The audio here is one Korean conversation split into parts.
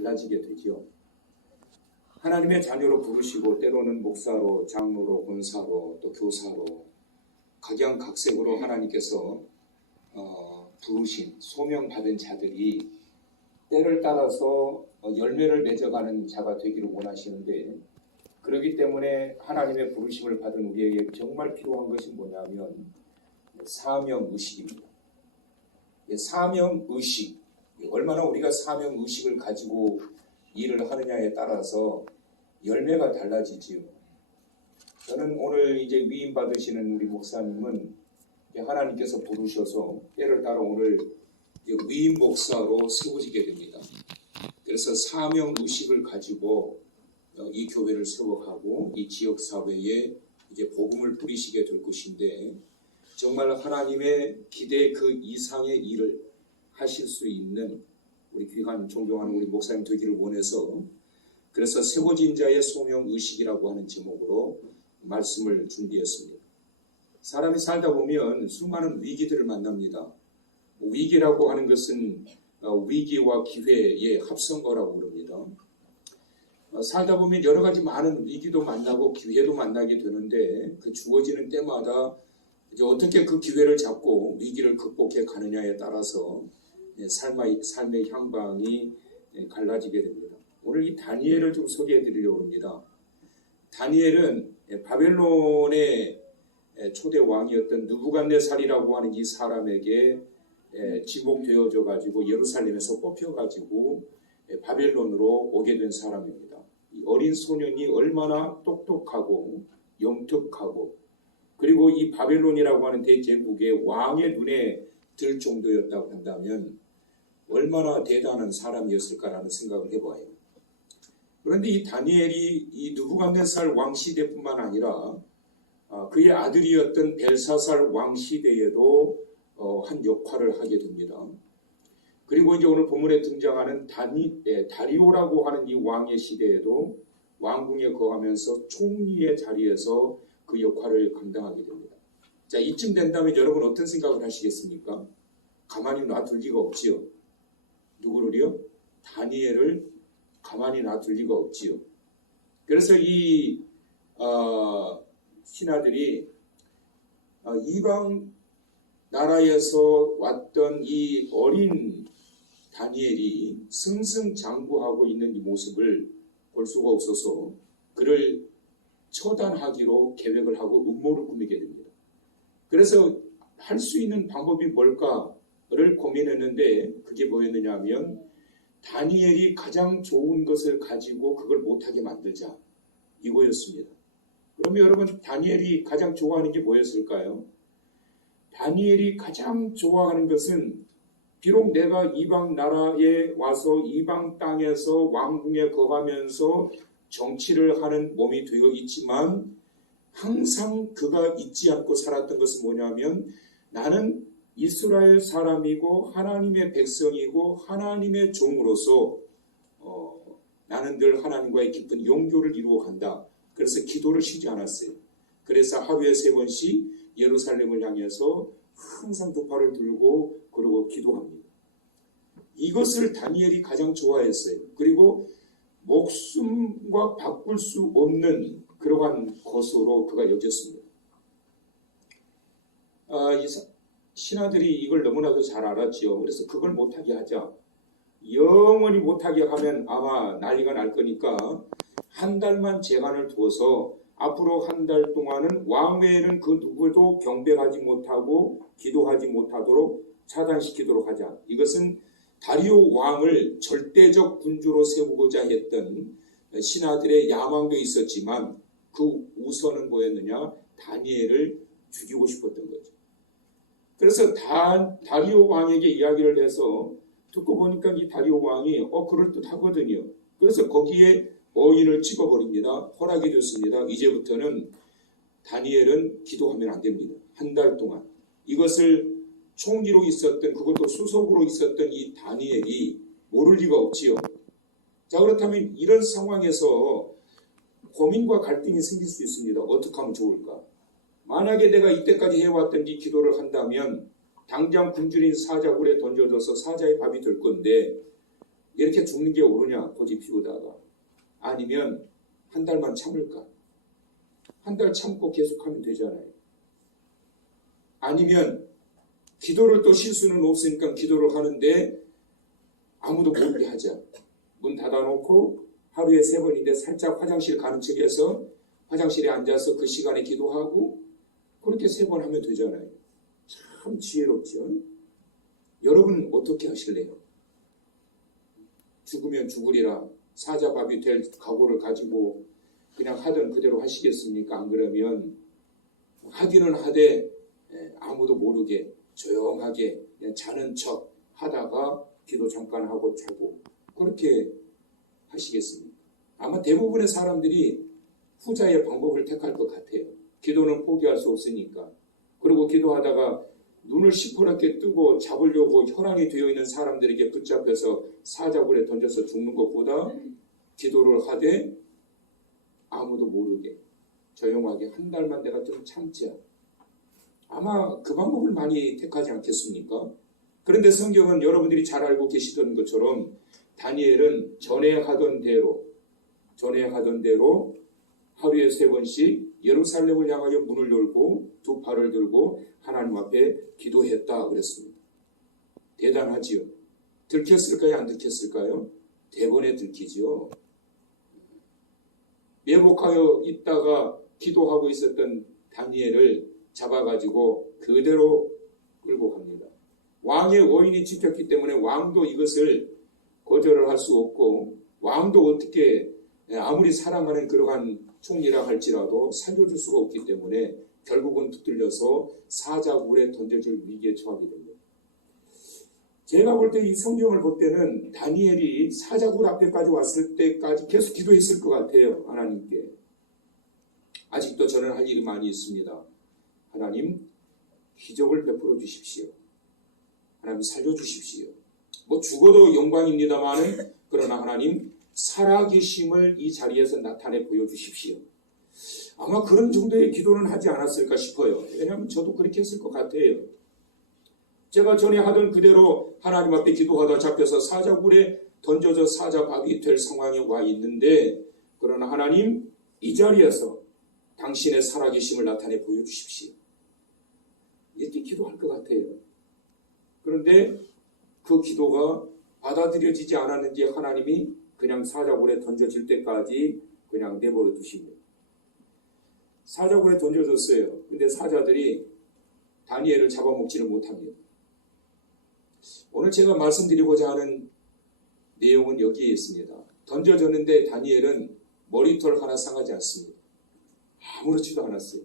달라지게 되죠. 하나님의 자녀로 부르시고 때로는 목사로, 장로로, 권사로, 또 교사로 각양각색으로 하나님께서 부르신 소명받은 자들이 때를 따라서 열매를 맺어가는 자가 되기를 원하시는데, 그렇기 때문에 하나님의 부르심을 받은 우리에게 정말 필요한 것이 뭐냐면 사명의식입니다. 사명의식, 얼마나 우리가 사명의식을 가지고 일을 하느냐에 따라서 열매가 달라지지요. 저는 오늘 이제 위임 받으시는 우리 목사님은 하나님께서 부르셔서 때를 따라 오늘 위임 목사로 세워지게 됩니다. 그래서 사명의식을 가지고 이 교회를 세워가고 이 지역 사회에 이제 복음을 뿌리시게 될 것인데, 정말 하나님의 기대 그 이상의 일을 하실 수 있는 우리 귀한 존경하는 우리 목사님 되기를 원해서, 그래서 세워진 자의 소명의식이라고 하는 제목으로 말씀을 준비했습니다. 사람이 살다 보면 수많은 위기들을 만납니다. 위기라고 하는 것은 위기와 기회의 합성어라고 그럽니다. 살다 보면 여러 가지 많은 위기도 만나고 기회도 만나게 되는데, 그 주어지는 때마다 이제 어떻게 그 기회를 잡고 위기를 극복해 가느냐에 따라서 삶의 향방이 갈라지게 됩니다. 오늘 이 다니엘을 좀 소개해 드리려고 합니다. 다니엘은 바벨론의 초대 왕이었던 느부갓네살이라고 하는 이 사람에게 지목되어져 가지고 예루살렘에서 뽑혀 가지고 바벨론으로 오게 된 사람입니다. 이 어린 소년이 얼마나 똑똑하고 영특하고, 그리고 이 바벨론이라고 하는 대제국의 왕의 눈에 들 정도였다고 한다면 얼마나 대단한 사람이었을까라는 생각을 해봐요. 그런데 이 다니엘이 이 느부갓네살 왕 시대뿐만 아니라 그의 아들이었던 벨사살 왕 시대에도 한 역할을 하게 됩니다. 그리고 이제 오늘 본문에 등장하는 다리오라고 하는 이 왕의 시대에도 왕궁에 거하면서 총리의 자리에서 그 역할을 감당하게 됩니다. 자, 이쯤 된다면 여러분 어떤 생각을 하시겠습니까? 가만히 놔둘 리가 없지요. 누구를요? 다니엘을 가만히 놔둘 리가 없지요. 그래서 이 신하들이 이방 나라에서 왔던 이 어린 다니엘이 승승장구하고 있는 이 모습을 볼 수가 없어서 그를 처단하기로 계획을 하고 음모를 꾸미게 됩니다. 그래서 할 수 있는 방법이 뭘까를 고민했는데, 그게 뭐였느냐 하면 다니엘이 가장 좋은 것을 가지고 그걸 못하게 만들자, 이거였습니다. 그러면 여러분, 다니엘이 가장 좋아하는 게 뭐였을까요? 다니엘이 가장 좋아하는 것은, 비록 내가 이방 나라에 와서 이방 땅에서 왕궁에 거하면서 정치를 하는 몸이 되어 있지만, 항상 그가 잊지 않고 살았던 것은 뭐냐면, 나는 이스라엘 사람이고 하나님의 백성이고 하나님의 종으로서 나는 늘 하나님과의 깊은 영교를 이루어 간다. 그래서 기도를 쉬지 않았어요. 그래서 하루에 3번씩 예루살렘을 향해서 항상 두 팔을 들고 그러고 기도합니다. 이것을 다니엘이 가장 좋아했어요. 그리고 목숨과 바꿀 수 없는 그러한 것으로 그가 여겼습니다. 신하들이 이걸 너무나도 잘 알았지요. 그래서 그걸 못하게 하자. 영원히 못하게 하면 아마 난리가 날 거니까 한 달만 제한을 두어서 앞으로 한 달 동안은 왕 외에는 그 누구도 경배하지 못하고 기도하지 못하도록 차단시키도록 하자. 이것은 다리오 왕을 절대적 군주로 세우고자 했던 신하들의 야망도 있었지만, 그 우선은 뭐였느냐? 다니엘을 죽이고 싶었던 거죠. 그래서 다리오 왕에게 이야기를 해서 듣고 보니까 이 다리오 왕이 그럴듯하거든요. 그래서 거기에 어인을 찍어버립니다. 허락해 줬습니다. 이제부터는 다니엘은 기도하면 안 됩니다. 한 달 동안. 이것을 총리로 있었던, 그것도 수석으로 있었던 이 다니엘이 모를 리가 없지요. 자, 그렇다면 이런 상황에서 고민과 갈등이 생길 수 있습니다. 어떻게 하면 좋을까? 만약에 내가 이때까지 해왔던 이 기도를 한다면 당장 굶주린 사자굴에 던져져서 사자의 밥이 될 건데, 이렇게 죽는 게 옳으냐, 고집 피우다가. 아니면 한 달만 참을까? 한 달 참고 계속하면 되잖아요. 아니면 기도를 또 실수는 없으니까 기도를 하는데 아무도 모르게 하자. 문 닫아놓고 하루에 3번인데 살짝 화장실 가는 척해서 화장실에 앉아서 그 시간에 기도하고 그렇게 3번 하면 되잖아요. 참 지혜롭죠. 여러분 어떻게 하실래요? 죽으면 죽으리라 사자밥이 될 각오를 가지고 그냥 하던 그대로 하시겠습니까? 안 그러면 하기는 하되 아무도 모르게 조용하게 그냥 자는 척 하다가 기도 잠깐 하고 자고 그렇게 하시겠습니까? 아마 대부분의 사람들이 후자의 방법을 택할 것 같아요. 기도는 포기할 수 없으니까. 그리고 기도하다가 눈을 시퍼렇게 뜨고 잡으려고 혈안이 되어 있는 사람들에게 붙잡혀서 사자굴에 던져서 죽는 것보다 기도를 하되 아무도 모르게 조용하게 한 달만 내가 좀 참자. 아마 그 방법을 많이 택하지 않겠습니까? 그런데 성경은 여러분들이 잘 알고 계시던 것처럼 다니엘은 전에 하던 대로 하루에 3번씩 예루살렘을 향하여 문을 열고 2 팔을 들고 하나님 앞에 기도했다 그랬습니다. 대단하지요. 들켰을까요? 안 들켰을까요? 대번에 들키지요. 매복하여 있다가 기도하고 있었던 다니엘을 잡아가지고 그대로 끌고 갑니다. 왕의 원인이 찍혔기 때문에 왕도 이것을 거절을 할 수 없고 왕도 어떻게 아무리 사랑하는 그러한 총리라 할지라도 살려줄 수가 없기 때문에 결국은 붙들려서 사자굴에 던져질 위기에 처하게 됩니다. 제가 볼 때 이 성경을 볼 때는 다니엘이 사자굴 앞에까지 왔을 때까지 계속 기도했을 것 같아요. 하나님께. 아직도 저는 할 일이 많이 있습니다. 하나님 기적을 베풀어 주십시오. 하나님 살려주십시오. 뭐 죽어도 영광입니다만 그러나 하나님 살아계심을 이 자리에서 나타내 보여주십시오. 아마 그런 정도의 기도는 하지 않았을까 싶어요. 왜냐하면 저도 그렇게 했을 것 같아요. 제가 전에 하던 그대로 하나님 앞에 기도하다 잡혀서 사자굴에 던져져 사자밥이 될 상황에 와 있는데 그러나 하나님 이 자리에서 당신의 살아계심을 나타내 보여주십시오. 이렇게 기도할 것 같아요. 그런데 그 기도가 받아들여지지 않았는지 하나님이 그냥 사자굴에 던져질 때까지 그냥 내버려 두십니다. 사자굴에 던져졌어요. 근데 사자들이 다니엘을 잡아먹지를 못합니다. 오늘 제가 말씀드리고자 하는 내용은 여기에 있습니다. 던져졌는데 다니엘은 머리털 하나 상하지 않습니다. 아무렇지도 않았어요.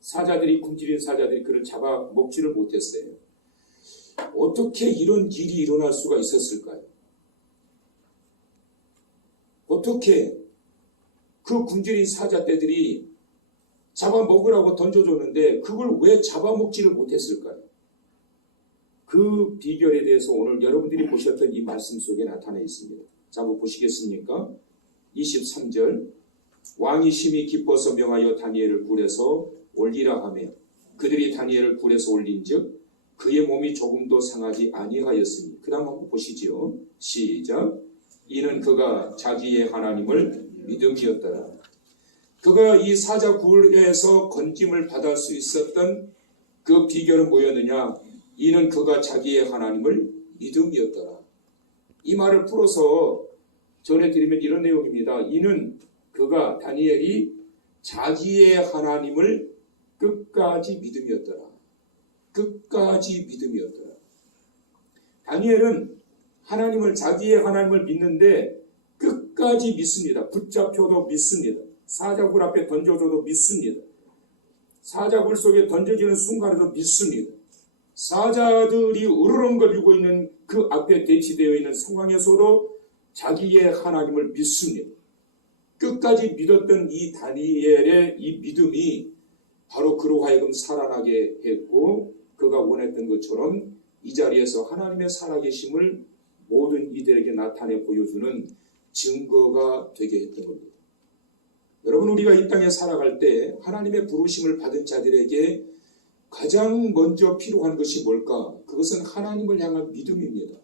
사자들이 굶주린 사자들이 그를 잡아먹지를 못했어요. 어떻게 이런 일이 일어날 수가 있었을까요? 어떻게 그 굶주린 사자떼들이 잡아먹으라고 던져줬는데 그걸 왜 잡아먹지를 못했을까요? 그 비결에 대해서 오늘 여러분들이 보셨던 이 말씀 속에 나타나 있습니다. 자, 한번 보시겠습니까? 23절 왕이 심히 기뻐서 명하여 다니엘을 굴에서 올리라 하며 그들이 다니엘을 굴에서 올린즉 그의 몸이 조금도 상하지 아니하였으니 그 다음 한번 보시죠. 시작. 이는 그가 자기의 하나님을 믿음이었더라. 그가 이 사자굴에서 건짐을 받을 수 있었던 그 비결은 뭐였느냐? 이는 그가 자기의 하나님을 믿음이었더라. 이 말을 풀어서 전해드리면 이런 내용입니다. 이는 그가 다니엘이 자기의 하나님을 끝까지 믿음이었더라. 끝까지 믿음이었더라. 다니엘은 자기의 하나님을 믿는데 끝까지 믿습니다. 붙잡혀도 믿습니다. 사자굴 앞에 던져줘도 믿습니다. 사자굴 속에 던져지는 순간에도 믿습니다. 사자들이 으르렁거리고 있는 그 앞에 대치되어 있는 상황에서도 자기의 하나님을 믿습니다. 끝까지 믿었던 이 다니엘의 이 믿음이 바로 그로 하여금 살아나게 했고 그가 원했던 것처럼 이 자리에서 하나님의 살아계심을 모든 이들에게 나타내 보여주는 증거가 되게 했던 겁니다. 여러분, 우리가 이 땅에 살아갈 때 하나님의 부르심을 받은 자들에게 가장 먼저 필요한 것이 뭘까? 그것은 하나님을 향한 믿음입니다.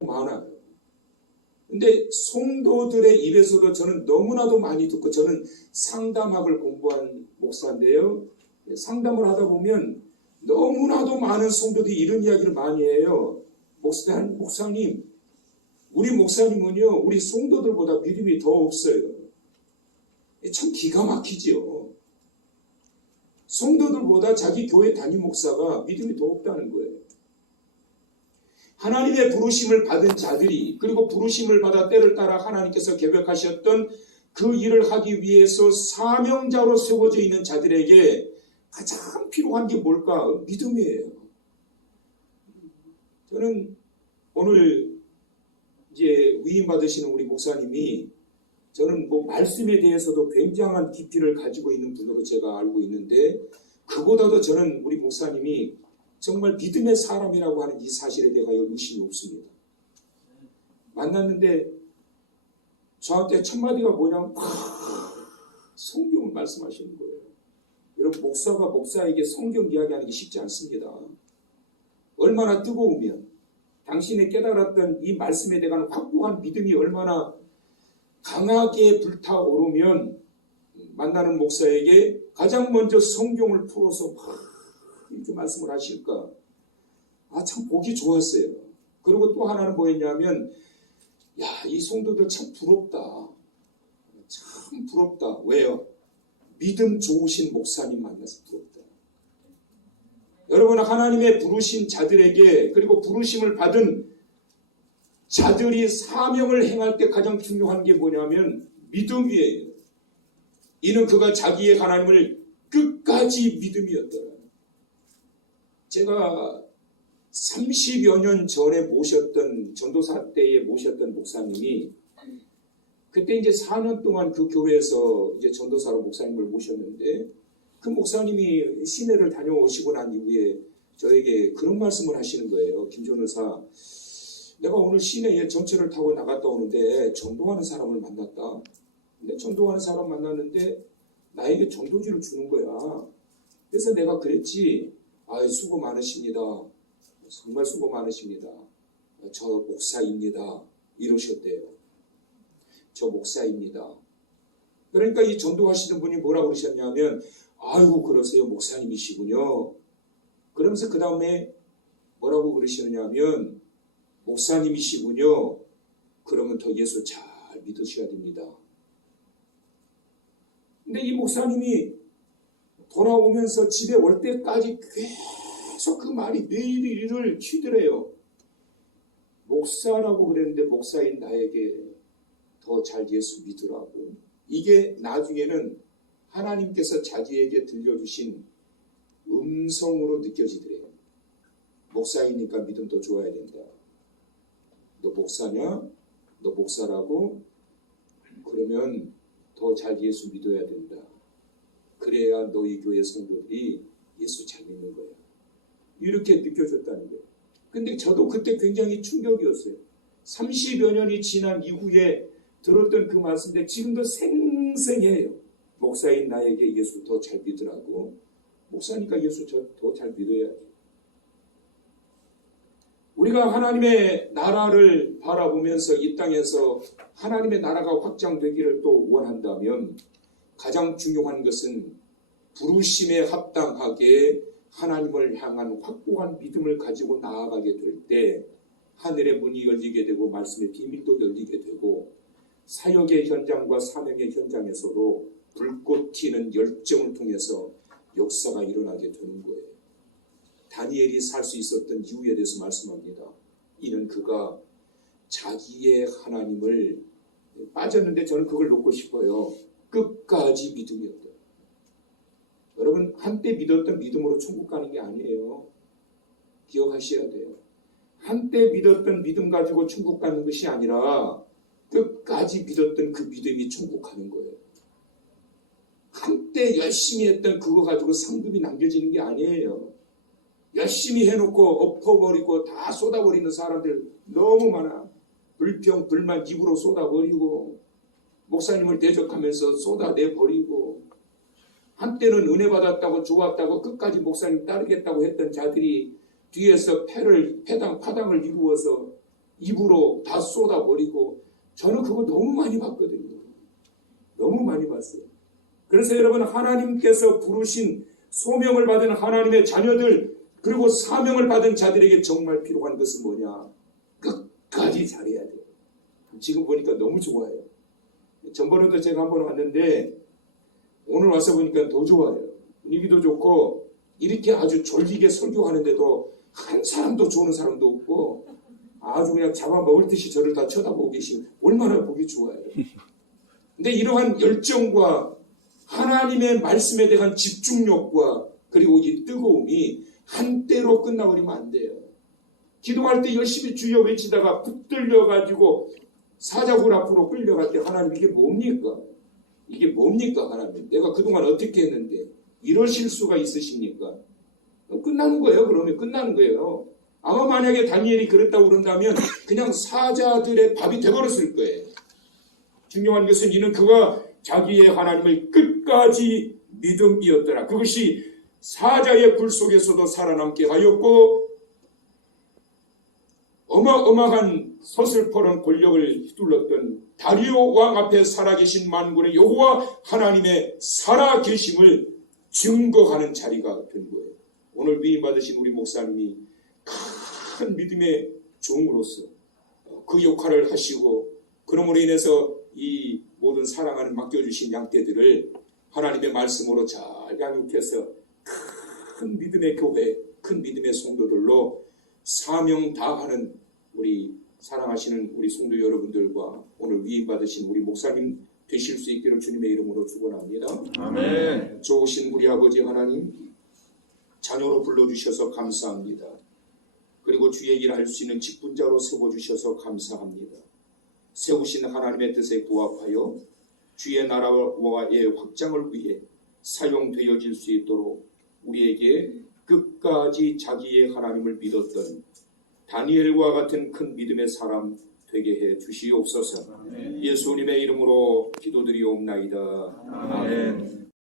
많아요. 근데 성도들의 입에서도 저는 너무나도 많이 듣고, 저는 상담학을 공부한 목사인데요. 상담을 하다 보면 너무나도 많은 성도들이 이런 이야기를 많이 해요. 목사님, 우리 목사님은요, 우리 성도들보다 믿음이 더 없어요. 참 기가 막히죠. 성도들보다 자기 교회 담임 목사가 믿음이 더 없다는 거예요. 하나님의 부르심을 받은 자들이, 그리고 부르심을 받아 때를 따라 하나님께서 계획하셨던 그 일을 하기 위해서 사명자로 세워져 있는 자들에게 가장 필요한 게 뭘까? 믿음이에요. 저는 오늘 이제 위임 받으시는 우리 목사님이, 저는 뭐 말씀에 대해서도 굉장한 깊이를 가지고 있는 분으로 제가 알고 있는데, 그보다도 저는 우리 목사님이 정말 믿음의 사람이라고 하는 이 사실에 대하여 의심이 없습니다. 만났는데 저한테 첫 마디가 뭐냐면 성경을 말씀하시는 거예요. 여러분, 목사가 목사에게 성경 이야기하는 게 쉽지 않습니다. 얼마나 뜨거우면, 당신이 깨달았던 이 말씀에 대한 확고한 믿음이 얼마나 강하게 불타오르면 만나는 목사에게 가장 먼저 성경을 풀어서 이렇게 말씀을 하실까? 참 보기 좋았어요. 그리고 또 하나는 뭐였냐면, 이 성도들 참 부럽다. 참 부럽다. 왜요? 믿음 좋으신 목사님 만나서 부럽다. 여러분, 하나님의 부르신 자들에게, 그리고 부르심을 받은 자들이 사명을 행할 때 가장 중요한 게 뭐냐면 믿음이에요. 이는 그가 자기의 하나님을 끝까지 믿음이었더라. 제가 30여 년 전에 모셨던, 전도사 때에 모셨던 목사님이, 그때 이제 4년 동안 그 교회에서 이제 전도사로 목사님을 모셨는데, 그 목사님이 시내를 다녀오시고 난 이후에 저에게 그런 말씀을 하시는 거예요. 김전도사, 내가 오늘 시내에 전철을 타고 나갔다 오는데 전도하는 사람을 만났다. 근데 전도하는 사람 만났는데 나에게 전도지를 주는 거야. 그래서 내가 그랬지, 수고 많으십니다. 정말 수고 많으십니다. 저 목사입니다. 이러셨대요. 저 목사입니다. 그러니까 이 전도하시는 분이 뭐라고 그러셨냐면, 아이고 그러세요, 목사님이시군요. 그러면서 그 다음에 뭐라고 그러시느냐면, 목사님이시군요. 그러면 더 예수 잘 믿으셔야 됩니다. 근데 이 목사님이 돌아오면서 집에 올 때까지 계속 그 말이 매일 일을 휘두르요. 목사라고 그랬는데 목사인 나에게 더 잘 예수 믿으라고. 이게 나중에는 하나님께서 자기에게 들려주신 음성으로 느껴지더래요. 목사이니까 믿음 더 좋아야 된다. 너 목사냐? 너 목사라고? 그러면 더 잘 예수 믿어야 된다. 그래야 너희 교회 성도들이 예수 잘 믿는 거야. 이렇게 느껴졌다는 거예요. 근데 저도 그때 굉장히 충격이었어요. 30여 년이 지난 이후에 들었던 그 말씀인데 지금도 생생해요. 목사인 나에게 예수 더 잘 믿으라고. 목사니까 예수 더 잘 믿어야죠. 우리가 하나님의 나라를 바라보면서 이 땅에서 하나님의 나라가 확장되기를 또 원한다면 가장 중요한 것은 부르심에 합당하게 하나님을 향한 확고한 믿음을 가지고 나아가게 될 때 하늘의 문이 열리게 되고 말씀의 비밀도 열리게 되고 사역의 현장과 사명의 현장에서도 불꽃 튀는 열정을 통해서 역사가 일어나게 되는 거예요. 다니엘이 살 수 있었던 이유에 대해서 말씀합니다. 이는 그가 자기의 하나님을 빠졌는데 저는 그걸 놓고 싶어요. 끝까지 믿음이었다. 여러분, 한때 믿었던 믿음으로 천국 가는 게 아니에요. 기억하셔야 돼요. 한때 믿었던 믿음 가지고 천국 가는 것이 아니라 끝까지 믿었던 그 믿음이 천국 가는 거예요. 한때 열심히 했던 그거 가지고 상급이 남겨지는 게 아니에요. 열심히 해놓고 엎어버리고 다 쏟아버리는 사람들 너무 많아. 불평, 불만 입으로 쏟아버리고 목사님을 대적하면서 쏟아내버리고 한때는 은혜 받았다고 좋았다고 끝까지 목사님 따르겠다고 했던 자들이 뒤에서 파당을 이루어서 입으로 다 쏟아버리고 저는 그거 너무 많이 봤거든요. 너무 많이 봤어요. 그래서 여러분, 하나님께서 부르신 소명을 받은 하나님의 자녀들, 그리고 사명을 받은 자들에게 정말 필요한 것은 뭐냐? 끝까지 잘해야 돼요. 지금 보니까 너무 좋아요. 전번에도 제가 한번 왔는데 오늘 와서 보니까 더 좋아요. 분위기도 좋고 이렇게 아주 졸리게 설교하는데도 한 사람도 좋은 사람도 없고 아주 그냥 잡아먹을 듯이 저를 다 쳐다보고 계시고 얼마나 보기 좋아요. 근데 이러한 열정과 하나님의 말씀에 대한 집중력과 그리고 이 뜨거움이 한때로 끝나버리면 안 돼요. 기도할 때 열심히 주여 외치다가 붙들려가지고 사자굴 앞으로 끌려갈 때 하나님 이게 뭡니까? 이게 뭡니까 하나님? 내가 그동안 어떻게 했는데 이러실 수가 있으십니까? 끝나는 거예요. 그러면 끝나는 거예요. 아마 만약에 다니엘이 그랬다고 그런다면 그냥 사자들의 밥이 되버렸을 거예요. 중요한 것은 이는 그가 자기의 하나님을 끝까지 믿음이었더라. 그것이 사자의 굴 속에서도 살아남게 하였고 어마어마한 서슬퍼런 권력을 휘둘렀던 다리오 왕 앞에 살아계신 만군의 여호와 하나님의 살아계심을 증거하는 자리가 된 거예요. 오늘 위임받으신 우리 목사님이 큰 믿음의 종으로서 그 역할을 하시고 그러므로 인해서 이 모든 사랑하는 맡겨주신 양떼들을 하나님의 말씀으로 잘 양육해서 큰 믿음의 교회, 큰 믿음의 성도들로 사명 다하는 우리 사랑하시는 우리 성도 여러분들과 오늘 위임받으신 우리 목사님 되실 수 있기를 주님의 이름으로 축원합니다. 아멘. 좋으신 우리 아버지 하나님, 자녀로 불러주셔서 감사합니다. 그리고 주의 일을 할 수 있는 직분자로 세워주셔서 감사합니다. 세우신 하나님의 뜻에 부합하여 주의 나라와의 확장을 위해 사용되어질 수 있도록 우리에게 끝까지 자기의 하나님을 믿었던 다니엘과 같은 큰 믿음의 사람 되게 해 주시옵소서. 예수님의 이름으로 기도드리옵나이다. 아멘.